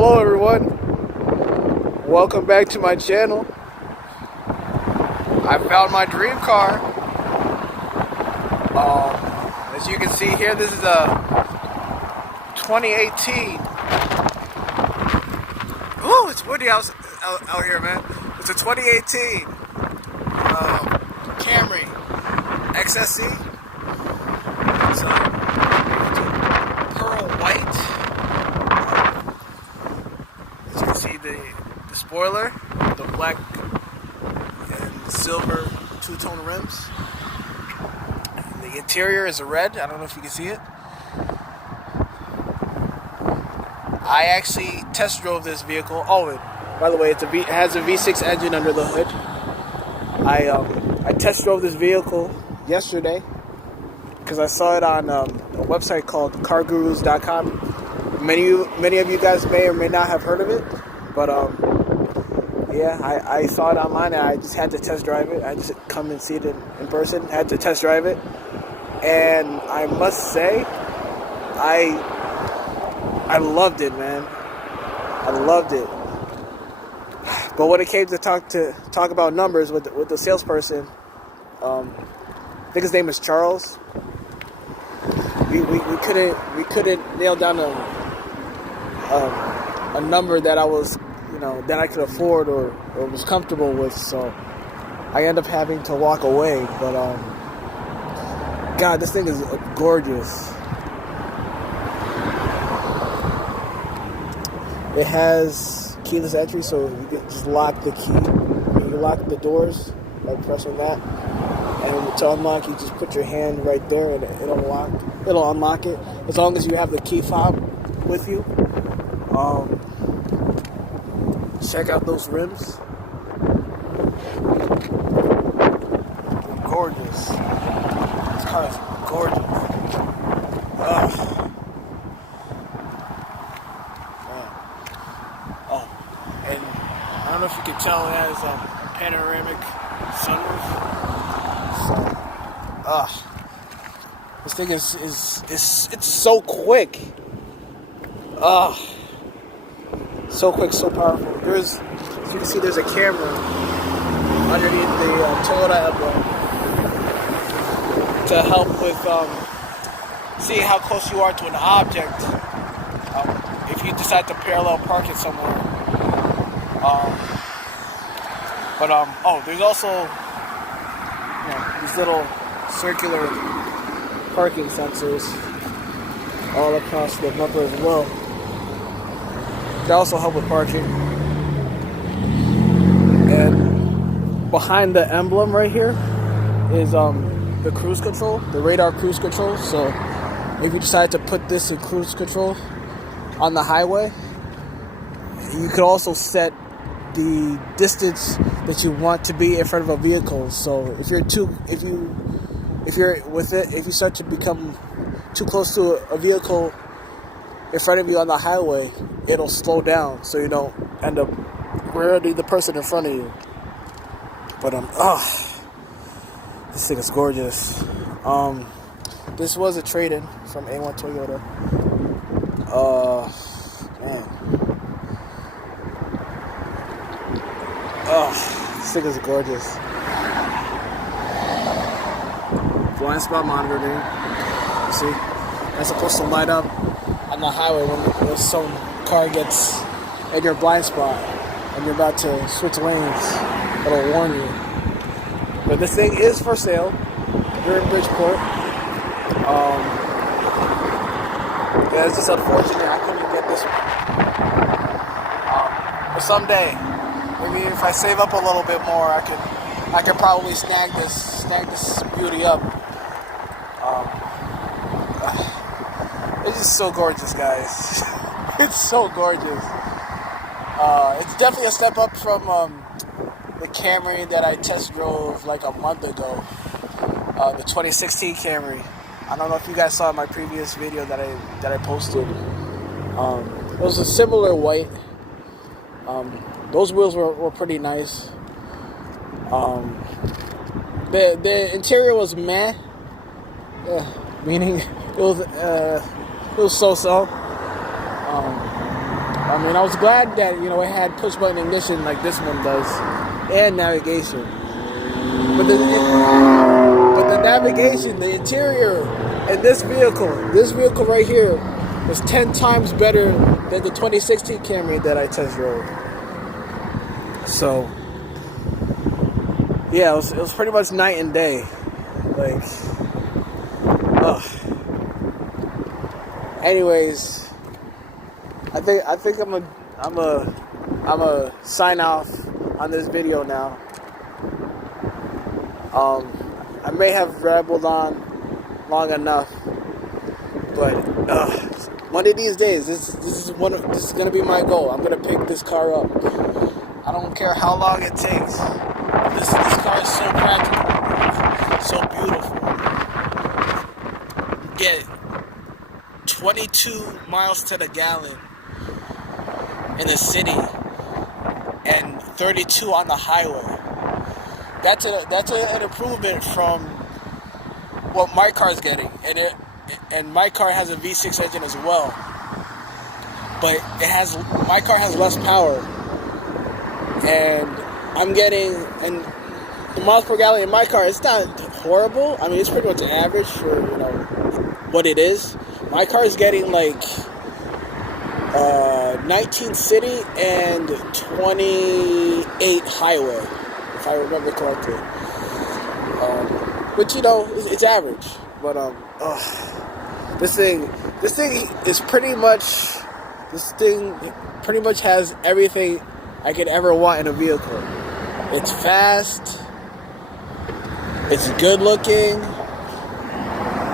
Hello everyone, welcome back to my channel. I found my dream car. As you can see here, this is a 2018. Oh, it's windy out here, man. It's a 2018 Camry XSE. It's pearl white. As you can see, the spoiler, the black and silver two-tone rims. And the interior is a red. I don't know if you can see it. I actually test drove this vehicle. Oh, and by the way, it has a V6 engine under the hood. I test drove this vehicle yesterday because I saw it on a website called cargurus.com. Many of you guys may or may not have heard of it, but yeah, I saw it online and I just had to test drive it. I just come and see it in person. Had to test drive it, and I must say, I loved it, man. I loved it. But when it came to talk about numbers with the salesperson, I think his name is Charles. We couldn't nail down a number that I was, that I could afford or was comfortable with. So I ended up having to walk away. But God, this thing is gorgeous. It has keyless entry, so you can just lock the key. You lock the doors by pressing that, and to unlock, you just put your hand right there, and it'll unlock it as long as you have the key fob with you. Check out those rims. They're gorgeous. This car is gorgeous. And I don't know if you can tell, it has a panoramic sunroof. So, this thing is it's so quick. So quick, so powerful. As you can see, there's a camera underneath the Toyota emblem to help with seeing how close you are to an object. If you decide to parallel park it somewhere. There's also these little circular parking sensors all across the bumper as well. They also help with parking. And behind the emblem right here is the cruise control, the radar cruise control. So if you decide to put this in cruise control on the highway, you could also set the distance that you want to be in front of a vehicle. So if you start to become too close to a vehicle in front of you on the highway, it'll slow down so you don't end up rear-ending the person in front of you. But this thing is gorgeous. This was a trade-in from A1 Toyota. Man. This thing is gorgeous. Blind spot monitoring. You see? That's supposed to light up on the highway when some car gets in your blind spot and you're about to switch lanes. It'll warn you. But this thing is for sale. We're in Bridgeport. Yeah, it's just unfortunate I couldn't get this one. But someday, maybe if I save up a little bit more, I could probably snag this beauty up. It's just so gorgeous, guys. It's so gorgeous. It's definitely a step up from the Camry that I test drove like a month ago. The 2016 Camry. I don't know if you guys saw my previous video that I posted. It was a similar white. Those wheels were pretty nice. The interior was meh. Meaning it was so-so. I mean, I was glad that, it had push button ignition like this one does, and navigation. But the navigation, the interior, and this vehicle right here, was 10 times better than the 2016 Camry that I test drove. So, yeah, it was pretty much night and day. Like, anyways, I think I'm a sign off on this video now. I may have rambled on long enough, but one of these days, this is gonna be my goal. I'm gonna pick this car up. I don't care how long it takes. This car is so practical, so beautiful. You get 22 miles to the gallon in the city and 32 on the highway. That's an improvement from what my car's getting, and my car has a V6 engine as well. But my car has less power, and and the miles per gallon in my car, it's not horrible. I mean, it's pretty much average for what it is. My car is getting like 19 city and 28 highway, if I remember correctly. Which it's average. But this thing pretty much has everything I could ever want in a vehicle. It's fast. It's good looking.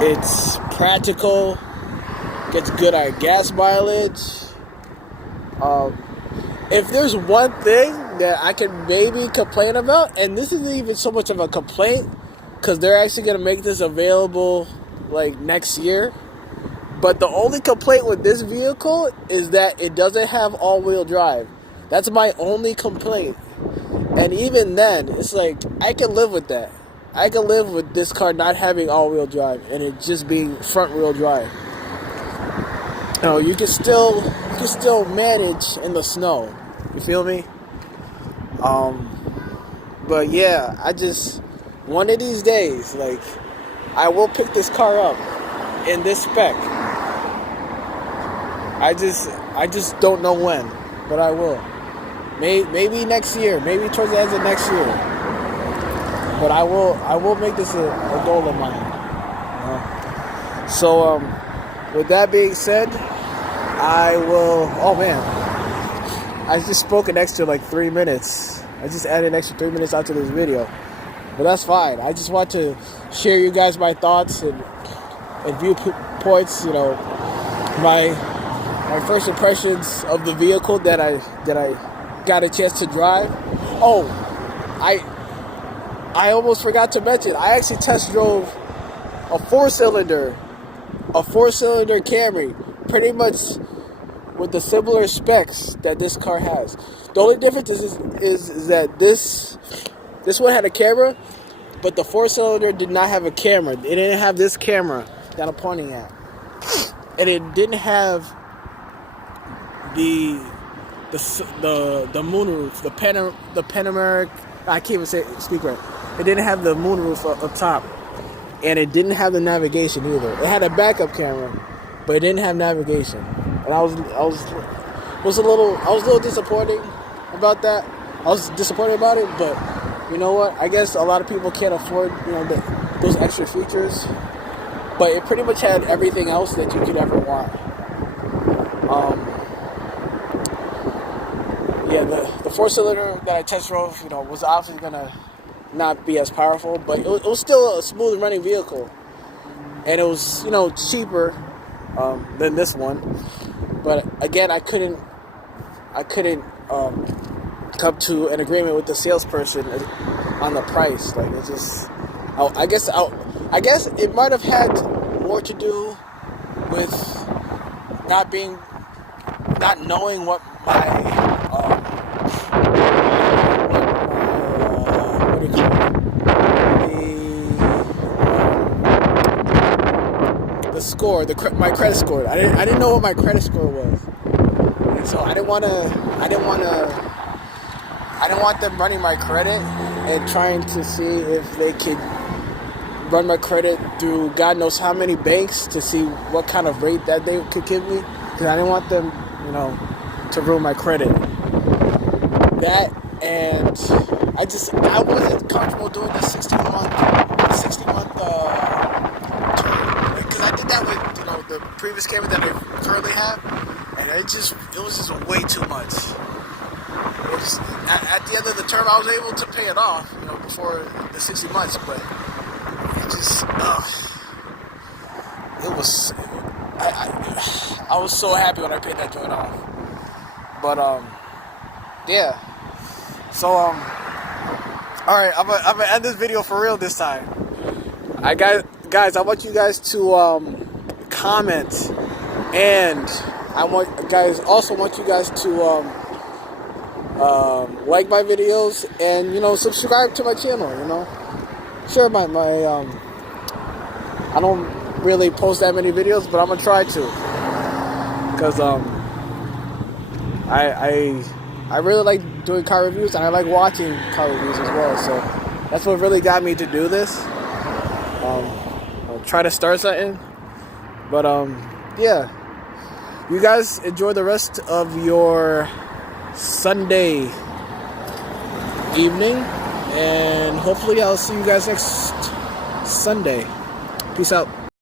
It's practical. Gets good at gas mileage. If there's one thing that I can maybe complain about, and this isn't even so much of a complaint, because they're actually going to make this available like next year. But the only complaint with this vehicle is that it doesn't have all-wheel drive. That's my only complaint. And even then, it's like, I can live with that. I can live with this car not having all-wheel drive and it just being front-wheel drive. You can still manage in the snow. You feel me? But yeah, one of these days, like, I will pick this car up in this spec. I just don't know when, but I will. Maybe next year, maybe towards the end of next year. But I will make this a goal of mine. So, with that being said, I will. Oh man, I just spoke an extra like 3 minutes. I just added an extra 3 minutes onto this video, but that's fine. I just want to share you guys my thoughts and viewpoints. My first impressions of the vehicle that I got a chance to drive. Oh, I almost forgot to mention, I actually test drove a four-cylinder Camry, pretty much with the similar specs that this car has. The only difference is that this one had a camera, but the four-cylinder did not have a camera. It didn't have this camera that I'm pointing at, and it didn't have the moonroof, the panoramic. I can't even speak right. It didn't have the moonroof up top, and it didn't have the navigation either. It had a backup camera, but it didn't have navigation. And I was a little disappointed about that. I was disappointed about it, but you know what? I guess a lot of people can't afford those extra features. But it pretty much had everything else that you could ever want. Yeah, the four-cylinder that I test drove, was obviously gonna not be as powerful, but it was still a smooth running vehicle, and it was cheaper than this one. But again, I couldn't come to an agreement with the salesperson on the price. Like, it just, I guess it might have had more to do with not knowing what the score, my credit score. I didn't know what my credit score was. And so I didn't want them running my credit and trying to see if they could run my credit through God knows how many banks to see what kind of rate that they could give me. Because I didn't want them, to ruin my credit. That, and I wasn't comfortable doing the 60 month term, because I did that with the previous Camry that I currently have, and it was just way too much. At the end of the term, I was able to pay it off, before the 60 months, but it just, it was, I was so happy when I paid that joint off. But, yeah. So, alright, I'm gonna end this video for real this time. Guys, I want you guys to, comment, and I also want you guys to, like my videos, and, subscribe to my channel, Sure, I don't really post that many videos, but I'm gonna try to, because, I really like doing car reviews, and I like watching car reviews as well, so that's what really got me to do this. I'll try to start something, but, yeah, you guys enjoy the rest of your Sunday evening, and hopefully I'll see you guys next Sunday. Peace out.